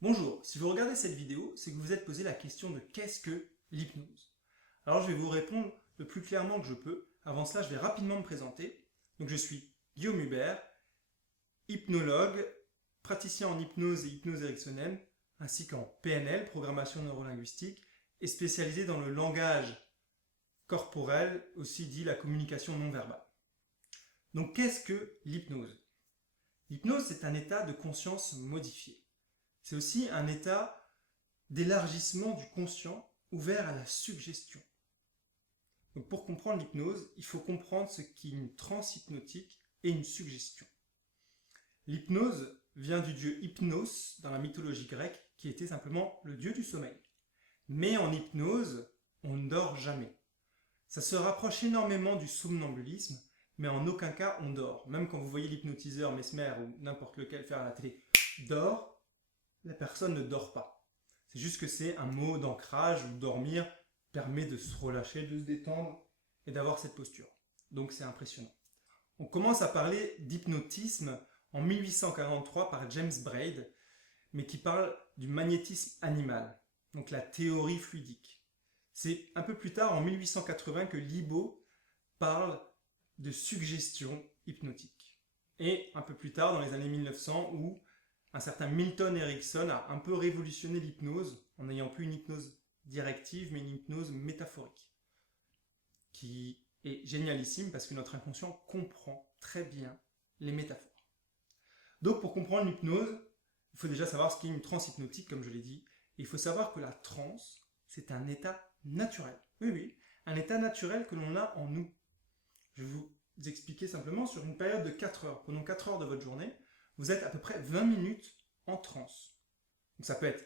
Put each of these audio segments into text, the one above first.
Bonjour, si vous regardez cette vidéo, c'est que vous vous êtes posé la question de qu'est-ce que l'hypnose? Alors je vais vous répondre le plus clairement que je peux. Avant cela, je vais rapidement me présenter. Donc je suis Guillaume Hubert, hypnologue, praticien en hypnose et hypnose ericksonienne, ainsi qu'en PNL, programmation neurolinguistique, et spécialisé dans le langage corporel, aussi dit la communication non verbale. Donc qu'est-ce que l'hypnose? L'hypnose, c'est un état de conscience modifié. C'est aussi un état d'élargissement du conscient ouvert à la suggestion. Donc pour comprendre l'hypnose, il faut comprendre ce qu'est une transe hypnotique et une suggestion. L'hypnose vient du dieu Hypnos dans la mythologie grecque, qui était simplement le dieu du sommeil. Mais en hypnose, on ne dort jamais. Ça se rapproche énormément du somnambulisme, mais en aucun cas on dort. Même quand vous voyez l'hypnotiseur Mesmer ou n'importe lequel faire à la télé dort, la personne ne dort pas. C'est juste que c'est un mot d'ancrage où dormir permet de se relâcher, de se détendre et d'avoir cette posture. Donc c'est impressionnant. On commence à parler d'hypnotisme en 1843 par James Braid, mais qui parle du magnétisme animal, donc la théorie fluidique. C'est un peu plus tard, en 1880, que Libaud parle de suggestion hypnotique. Et un peu plus tard, dans les années 1900, où un certain Milton Erickson a un peu révolutionné l'hypnose en n'ayant plus une hypnose directive mais une hypnose métaphorique qui est génialissime parce que notre inconscient comprend très bien les métaphores. Donc pour comprendre l'hypnose, il faut déjà savoir ce qu'est une transe hypnotique comme je l'ai dit, et il faut savoir que la transe c'est un état naturel. Oui oui, un état naturel que l'on a en nous. Je vais vous expliquer simplement sur une période de 4 heures. Prenons 4 heures de votre journée. Vous êtes à peu près 20 minutes en transe. Donc ça peut être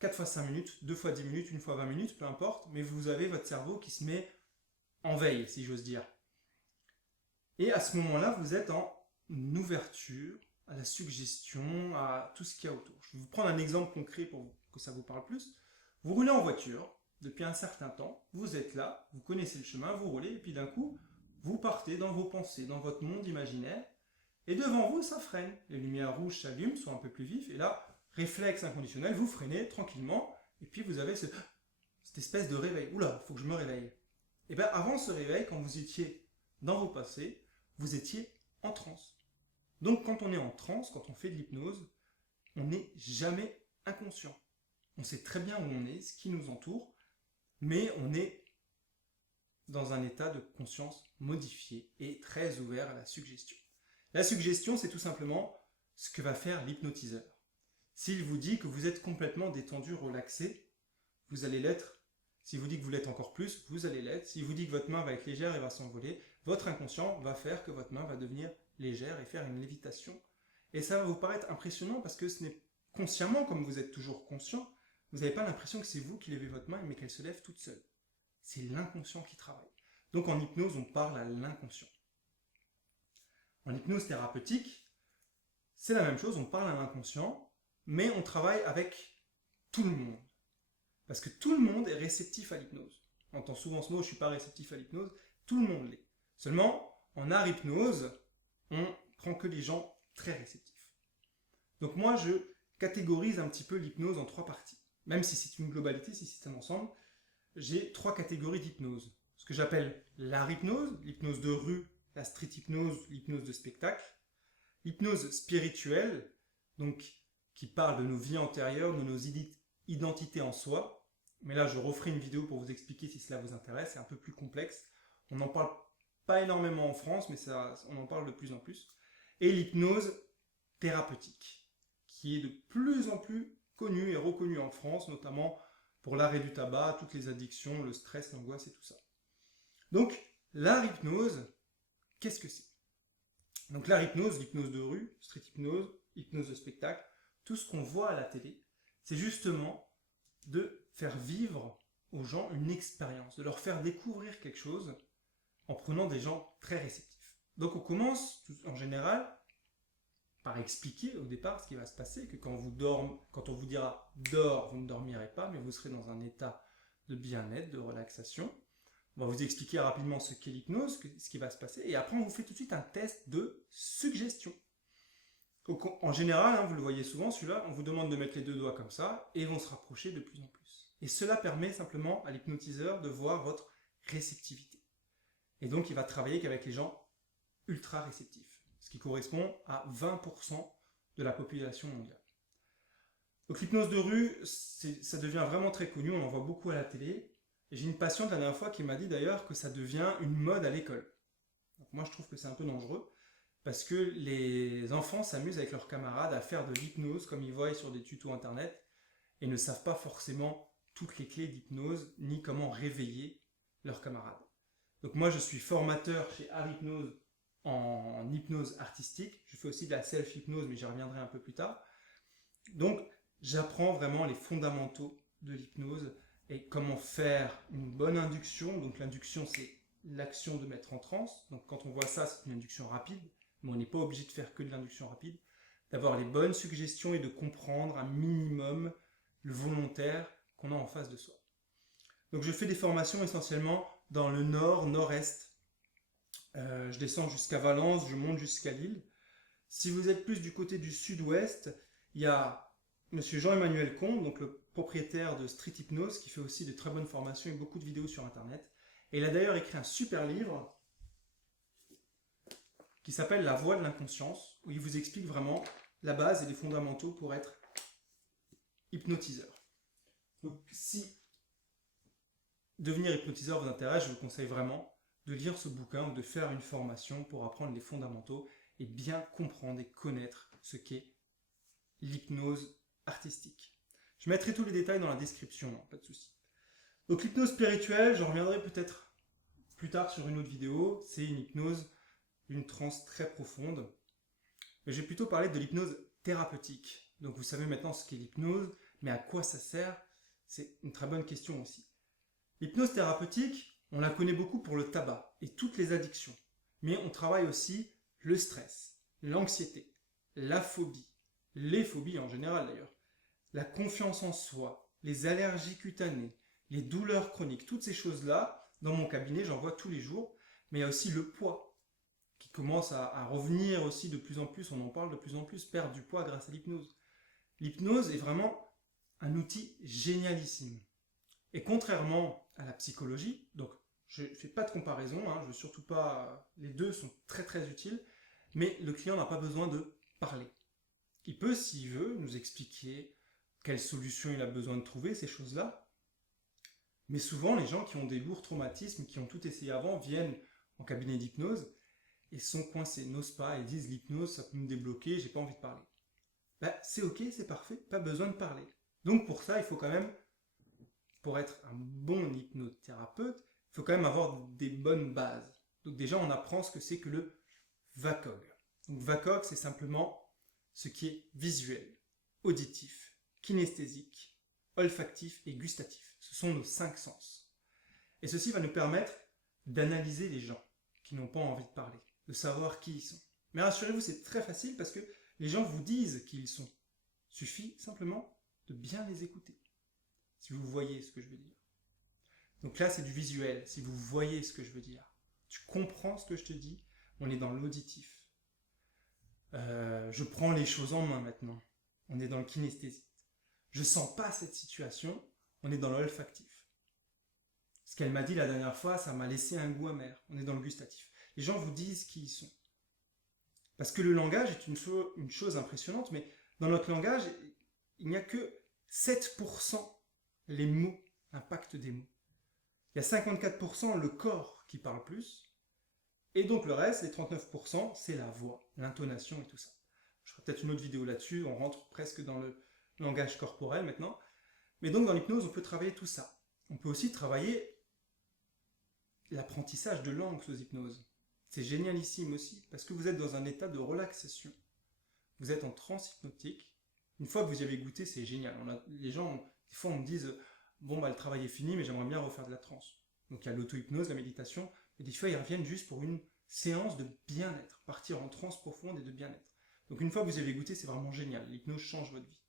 4 fois 5 minutes, 2 fois 10 minutes, 1 fois 20 minutes, peu importe, mais vous avez votre cerveau qui se met en veille, si j'ose dire. Et à ce moment-là, vous êtes en ouverture à la suggestion, à tout ce qu'il y a autour. Je vais vous prendre un exemple concret pour que ça vous parle plus. Vous roulez en voiture depuis un certain temps, vous êtes là, vous connaissez le chemin, vous roulez, et puis d'un coup, vous partez dans vos pensées, dans votre monde imaginaire, et devant vous, ça freine. Les lumières rouges s'allument, sont un peu plus vives, et là, réflexe inconditionnel, vous freinez tranquillement, et puis vous avez cette espèce de réveil. Oula, il faut que je me réveille. Et bien avant ce réveil, quand vous étiez dans vos passés, vous étiez en transe. Donc quand on est en transe, quand on fait de l'hypnose, on n'est jamais inconscient. On sait très bien où on est, ce qui nous entoure, mais on est dans un état de conscience modifié et très ouvert à la suggestion. La suggestion, c'est tout simplement ce que va faire l'hypnotiseur. S'il vous dit que vous êtes complètement détendu, relaxé, vous allez l'être. S'il vous dit que vous l'êtes encore plus, vous allez l'être. S'il vous dit que votre main va être légère et va s'envoler, votre inconscient va faire que votre main va devenir légère et faire une lévitation. Et ça va vous paraître impressionnant parce que ce n'est consciemment, comme vous êtes toujours conscient, vous n'avez pas l'impression que c'est vous qui levez votre main, mais qu'elle se lève toute seule. C'est l'inconscient qui travaille. Donc en hypnose, on parle à l'inconscient. En hypnose thérapeutique, c'est la même chose, on parle à l'inconscient, mais on travaille avec tout le monde. Parce que tout le monde est réceptif à l'hypnose. On entend souvent ce mot, je ne suis pas réceptif à l'hypnose, tout le monde l'est. Seulement, en art hypnose, on prend que les gens très réceptifs. Donc moi, je catégorise un petit peu l'hypnose en 3 parties. Même si c'est une globalité, si c'est un ensemble, j'ai 3 catégories d'hypnose. Ce que j'appelle l'art hypnose, l'hypnose de rue, la street hypnose, l'hypnose de spectacle. L'hypnose spirituelle, donc qui parle de nos vies antérieures, de nos identités en soi. Mais là, je referai une vidéo pour vous expliquer si cela vous intéresse. C'est un peu plus complexe. On n'en parle pas énormément en France, mais on en parle de plus en plus. Et l'hypnose thérapeutique, qui est de plus en plus connue et reconnue en France, notamment pour l'arrêt du tabac, toutes les addictions, le stress, l'angoisse et tout ça. Donc, l'art hypnose, qu'est-ce que c'est? Donc l'art hypnose, l'hypnose de rue, street hypnose, hypnose de spectacle, tout ce qu'on voit à la télé, c'est justement de faire vivre aux gens une expérience, de leur faire découvrir quelque chose en prenant des gens très réceptifs. Donc on commence en général par expliquer au départ ce qui va se passer, que quand on vous dira dors, vous ne dormirez pas, mais vous serez dans un état de bien-être, de relaxation. On va vous expliquer rapidement ce qu'est l'hypnose, ce qui va se passer, et après on vous fait tout de suite un test de suggestion. Donc, en général, hein, vous le voyez souvent, celui-là, on vous demande de mettre les 2 doigts comme ça et ils vont se rapprocher de plus en plus. Et cela permet simplement à l'hypnotiseur de voir votre réceptivité. Et donc, il va travailler qu'avec les gens ultra réceptifs, ce qui correspond à 20% de la population mondiale. Donc l'hypnose de rue, ça devient vraiment très connu, on en voit beaucoup à la télé. Et j'ai une patiente la dernière fois qui m'a dit d'ailleurs que ça devient une mode à l'école. Donc moi je trouve que c'est un peu dangereux, parce que les enfants s'amusent avec leurs camarades à faire de l'hypnose comme ils voient sur des tutos internet, et ne savent pas forcément toutes les clés d'hypnose, ni comment réveiller leurs camarades. Donc moi je suis formateur chez Art Hypnose en hypnose artistique, je fais aussi de la self-hypnose, mais j'y reviendrai un peu plus tard. Donc j'apprends vraiment les fondamentaux de l'hypnose et comment faire une bonne induction. Donc l'induction, c'est l'action de mettre en transe. Donc quand on voit ça, c'est une induction rapide, mais on n'est pas obligé de faire que de l'induction rapide. D'avoir les bonnes suggestions et de comprendre un minimum le volontaire qu'on a en face de soi. Donc je fais des formations essentiellement dans le nord, nord-est. Je descends jusqu'à Valence, je monte jusqu'à Lille. Si vous êtes plus du côté du sud-ouest, il y a Monsieur Jean-Emmanuel Combe, donc le propriétaire de Street Hypnose, qui fait aussi de très bonnes formations et beaucoup de vidéos sur Internet. Et il a d'ailleurs écrit un super livre qui s'appelle La Voie de l'inconscience, où il vous explique vraiment la base et les fondamentaux pour être hypnotiseur. Donc si devenir hypnotiseur vous intéresse, je vous conseille vraiment de lire ce bouquin ou de faire une formation pour apprendre les fondamentaux et bien comprendre et connaître ce qu'est l'hypnose artistique. Je mettrai tous les détails dans la description, non, pas de souci. Donc l'hypnose spirituelle, j'en reviendrai peut-être plus tard sur une autre vidéo, c'est une hypnose, une transe très profonde. Mais je vais plutôt parler de l'hypnose thérapeutique. Donc vous savez maintenant ce qu'est l'hypnose, mais à quoi ça sert? C'est une très bonne question aussi. L'hypnose thérapeutique, on la connaît beaucoup pour le tabac et toutes les addictions. Mais on travaille aussi le stress, l'anxiété, la phobie, les phobies en général d'ailleurs, la confiance en soi, les allergies cutanées, les douleurs chroniques, toutes ces choses-là, dans mon cabinet, j'en vois tous les jours. Mais il y a aussi le poids, qui commence à revenir aussi de plus en plus, on en parle de plus en plus, perdre du poids grâce à l'hypnose. L'hypnose est vraiment un outil génialissime. Et contrairement à la psychologie, donc je ne fais pas de comparaison, je veux surtout pas, les deux sont très très utiles, mais le client n'a pas besoin de parler. Il peut, s'il veut, nous expliquer quelle solution il a besoin de trouver, ces choses-là. Mais souvent, les gens qui ont des lourds traumatismes, qui ont tout essayé avant, viennent en cabinet d'hypnose et sont coincés, n'osent pas et disent l'hypnose, ça peut me débloquer, j'ai pas envie de parler. C'est ok, c'est parfait, pas besoin de parler. Donc pour ça, il faut quand même, pour être un bon hypnothérapeute, il faut quand même avoir des bonnes bases. Donc déjà, on apprend ce que c'est que le VACOG. Donc VACOG, c'est simplement ce qui est visuel, auditif, kinesthésique, olfactif et gustatif. Ce sont nos 5 sens. Et ceci va nous permettre d'analyser les gens qui n'ont pas envie de parler, de savoir qui ils sont. Mais rassurez-vous, c'est très facile parce que les gens vous disent qui ils sont. Il suffit simplement de bien les écouter. Si vous voyez ce que je veux dire. Donc là, c'est du visuel. Si vous voyez ce que je veux dire, tu comprends ce que je te dis, on est dans l'auditif. Je prends les choses en main maintenant. On est dans le kinesthésique. Je sens pas cette situation. On est dans l'olfactif. Ce qu'elle m'a dit la dernière fois, ça m'a laissé un goût amer. On est dans le gustatif. Les gens vous disent qui ils sont. Parce que le langage est une chose impressionnante, mais dans notre langage, il n'y a que 7% les mots, l'impact des mots. Il y a 54% le corps qui parle plus. Et donc le reste, les 39%, c'est la voix, l'intonation et tout ça. Je ferai peut-être une autre vidéo là-dessus, on rentre presque dans le langage corporel maintenant. Mais donc dans l'hypnose, on peut travailler tout ça. On peut aussi travailler l'apprentissage de langue sous hypnose. C'est génialissime aussi, parce que vous êtes dans un état de relaxation. Vous êtes en transe hypnotique. Une fois que vous y avez goûté, c'est génial. Les gens, des fois, on me disent « Bon, le travail est fini, mais j'aimerais bien refaire de la transe. » Donc il y a l'auto-hypnose, la méditation, et des fois, ils reviennent juste pour une séance de bien-être, partir en transe profonde et de bien-être. Donc une fois que vous y avez goûté, c'est vraiment génial. L'hypnose change votre vie.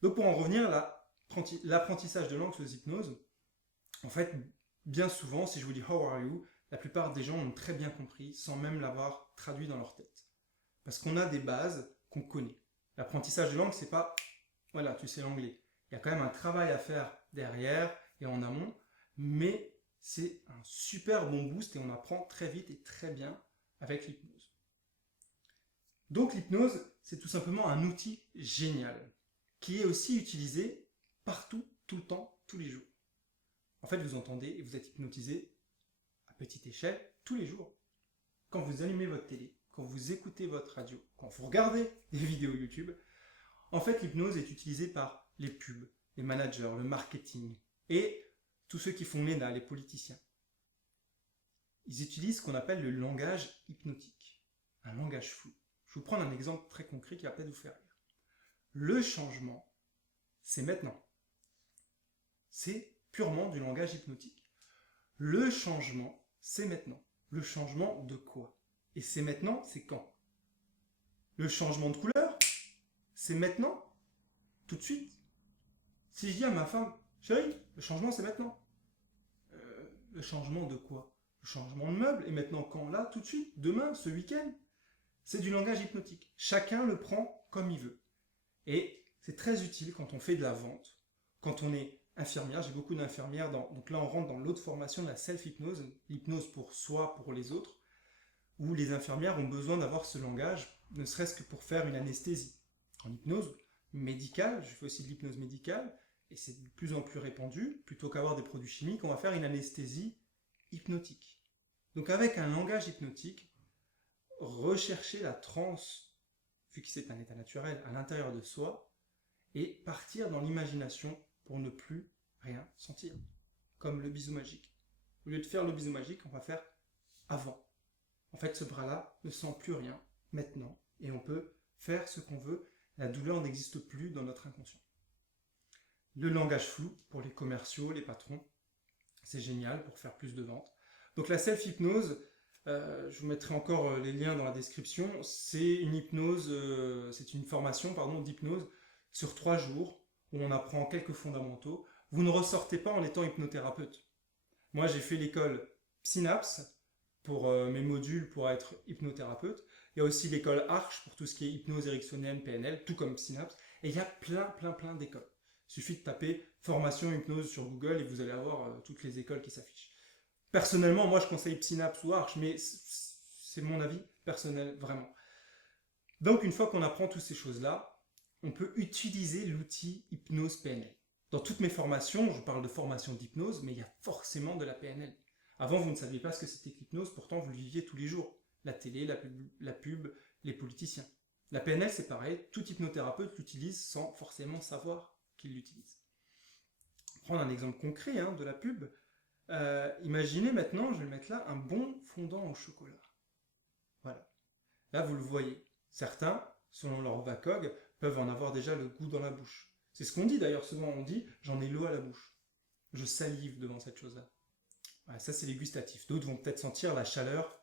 Donc pour en revenir à l'apprentissage de langue sous hypnose, en fait, bien souvent, si je vous dis « How are you ?», la plupart des gens ont très bien compris, sans même l'avoir traduit dans leur tête. Parce qu'on a des bases qu'on connaît. L'apprentissage de langue, c'est pas, voilà, tu sais l'anglais. Il y a quand même un travail à faire derrière et en amont, mais c'est un super bon boost et on apprend très vite et très bien avec l'hypnose. Donc l'hypnose, c'est tout simplement un outil génial qui est aussi utilisé partout, tout le temps, tous les jours. En fait, vous entendez et vous êtes hypnotisé à petite échelle tous les jours. Quand vous allumez votre télé, quand vous écoutez votre radio, quand vous regardez des vidéos YouTube, en fait, l'hypnose est utilisée par les pubs, les managers, le marketing et tous ceux qui font l'ENA, les politiciens. Ils utilisent ce qu'on appelle le langage hypnotique, un langage flou. Je vais vous prendre un exemple très concret qui va peut-être vous faire rire. Le changement, c'est maintenant. C'est purement du langage hypnotique. Le changement, c'est maintenant. Le changement de quoi? Et c'est maintenant, c'est quand? Le changement de couleur, c'est maintenant, tout de suite. Si je dis à ma femme, chérie, le changement c'est maintenant. Le changement de quoi? Le changement de meuble, et maintenant quand? Là, tout de suite, demain, ce week-end. C'est du langage hypnotique. Chacun le prend comme il veut. Et c'est très utile quand on fait de la vente, quand on est infirmière. J'ai beaucoup d'infirmières, donc là on rentre dans l'autre formation de la self-hypnose, l'hypnose pour soi, pour les autres, où les infirmières ont besoin d'avoir ce langage, ne serait-ce que pour faire une anesthésie. En hypnose médicale, je fais aussi de l'hypnose médicale, et c'est de plus en plus répandu, plutôt qu'avoir des produits chimiques, on va faire une anesthésie hypnotique. Donc avec un langage hypnotique, rechercher la transe, vu que c'est un état naturel, à l'intérieur de soi, et partir dans l'imagination pour ne plus rien sentir. Comme le bisou magique. Au lieu de faire le bisou magique, on va faire avant. En fait, ce bras-là ne sent plus rien maintenant, et on peut faire ce qu'on veut. La douleur n'existe plus dans notre inconscient. Le langage flou, pour les commerciaux, les patrons, c'est génial pour faire plus de ventes. Donc la self-hypnose, je vous mettrai encore les liens dans la description, c'est une hypnose, c'est une formation d'hypnose sur 3 jours, où on apprend quelques fondamentaux. Vous ne ressortez pas en étant hypnothérapeute. Moi j'ai fait l'école Synapse, pour mes modules pour être hypnothérapeute. Il y a aussi l'école Arche pour tout ce qui est hypnose ericksonienne, PNL, tout comme Synapse. Et il y a plein d'écoles. Il suffit de taper formation hypnose sur Google et vous allez avoir toutes les écoles qui s'affichent. Personnellement, moi je conseille Synapse ou Arche, mais c'est mon avis personnel, vraiment. Donc une fois qu'on apprend toutes ces choses-là, on peut utiliser l'outil hypnose PNL. Dans toutes mes formations, je parle de formation d'hypnose, mais il y a forcément de la PNL. Avant, vous ne saviez pas ce que c'était que l'hypnose, pourtant vous le viviez tous les jours. La télé, la pub, les politiciens. La PNL, c'est pareil, tout hypnothérapeute l'utilise sans forcément savoir qu'il l'utilise. Prendre un exemple concret de la pub. Imaginez maintenant, je vais le mettre là, un bon fondant au chocolat. Voilà. Là, vous le voyez. Certains, selon leur VACOG, peuvent en avoir déjà le goût dans la bouche. C'est ce qu'on dit d'ailleurs, souvent on dit « j'en ai l'eau à la bouche ». Je salive devant cette chose-là. Voilà, ça, c'est les gustatifs. D'autres vont peut-être sentir la chaleur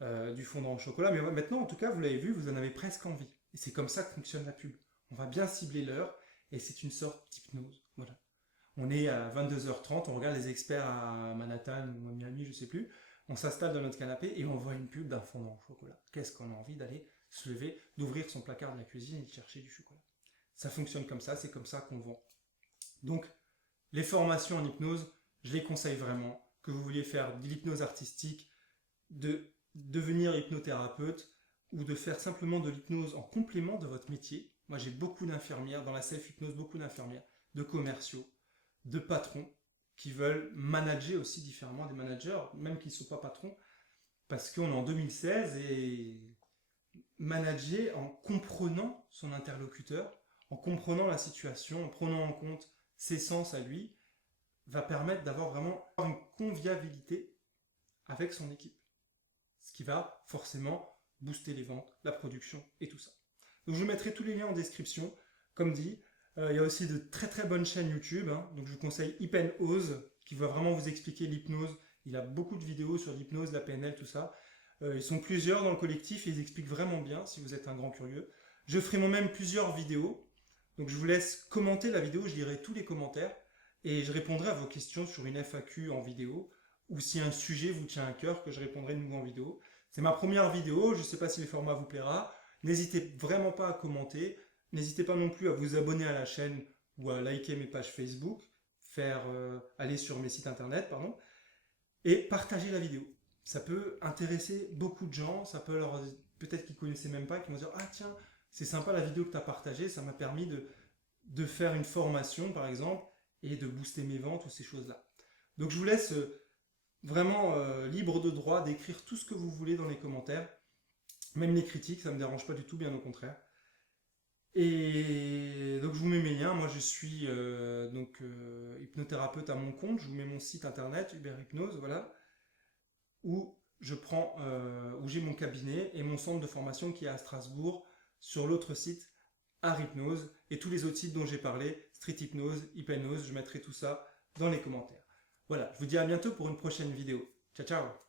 du fondant au chocolat. Mais maintenant, en tout cas, vous l'avez vu, vous en avez presque envie. Et c'est comme ça que fonctionne la pub. On va bien cibler l'heure et c'est une sorte d'hypnose. Voilà. On est à 22h30, on regarde les experts à Manhattan ou à Miami, je ne sais plus. On s'installe dans notre canapé et on voit une pub d'un fondant au chocolat. Qu'est-ce qu'on a envie d'aller se lever, d'ouvrir son placard de la cuisine et de chercher du chocolat. Ça fonctionne comme ça, c'est comme ça qu'on vend. Donc, les formations en hypnose, je les conseille vraiment. Que vous vouliez faire de l'hypnose artistique, de devenir hypnothérapeute ou de faire simplement de l'hypnose en complément de votre métier. Moi, j'ai beaucoup d'infirmières, dans la self-hypnose, beaucoup d'infirmières, de commerciaux, de patrons qui veulent manager aussi différemment des managers, même qui ne sont pas patrons, parce qu'on est en 2016 et manager en comprenant son interlocuteur, en comprenant la situation, en prenant en compte ses sens à lui, va permettre d'avoir vraiment une convivialité avec son équipe. Ce qui va forcément booster les ventes, la production et tout ça. Donc je vous mettrai tous les liens en description. Comme dit, il y a aussi de très bonnes chaînes YouTube. Donc je vous conseille Hypnose, qui va vraiment vous expliquer l'hypnose. Il a beaucoup de vidéos sur l'hypnose, la PNL, tout ça. Ils sont plusieurs dans le collectif et ils expliquent vraiment bien si vous êtes un grand curieux. Je ferai moi-même plusieurs vidéos. Donc je vous laisse commenter la vidéo, je lirai tous les commentaires. Et je répondrai à vos questions sur une FAQ en vidéo, ou si un sujet vous tient à cœur, que je répondrai de nouveau en vidéo. C'est ma première vidéo, je ne sais pas si le format vous plaira, N'hésitez vraiment pas à commenter. N'hésitez pas non plus à vous abonner à la chaîne ou à liker mes pages Facebook, aller sur mes sites internet, pardon, et partager la vidéo. Ça peut intéresser beaucoup de gens, ça peut leur peut-être qu'ils ne connaissaient même pas, qui vont dire ah tiens, c'est sympa la vidéo que tu as partagée, ça m'a permis de faire une formation par exemple et de booster mes ventes ou ces choses-là. Donc je vous laisse vraiment libre de droit d'écrire tout ce que vous voulez dans les commentaires, même les critiques, ça ne me dérange pas du tout, bien au contraire. Et donc je vous mets mes liens, moi je suis hypnothérapeute à mon compte, je vous mets mon site internet, Uber Hypnose, voilà, où où j'ai mon cabinet et mon centre de formation qui est à Strasbourg, sur l'autre site, Art Hypnose, et tous les autres sites dont j'ai parlé, Street Hypnose, Hypnose, je mettrai tout ça dans les commentaires. Voilà, je vous dis à bientôt pour une prochaine vidéo. Ciao, ciao!